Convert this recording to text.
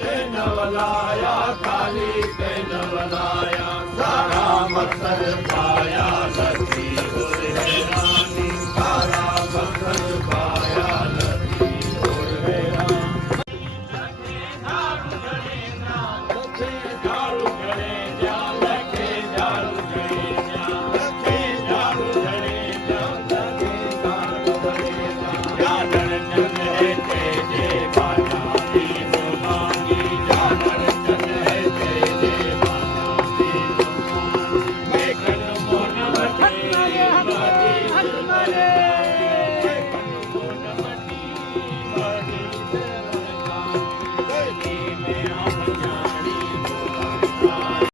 नवलाया खाली ते नवलाया सारा मकसद पाया लती और हैरानी सारा मकसद पाया लती और हैरानी लखे झाड़ू झड़े ना लखे झाड़ू झड़े जा लखे झाड़ू झड़े जा लखे झाड़ू झड़े जा लखे झाड़ू झड़े जा जन जन है तेजे बाजा दी मोहानी जानन जन है तेजे बाजा दी मोहानी मेघन मोन मटी बाजी हनुमाने मेघन मोन मटी बाजी तेरे में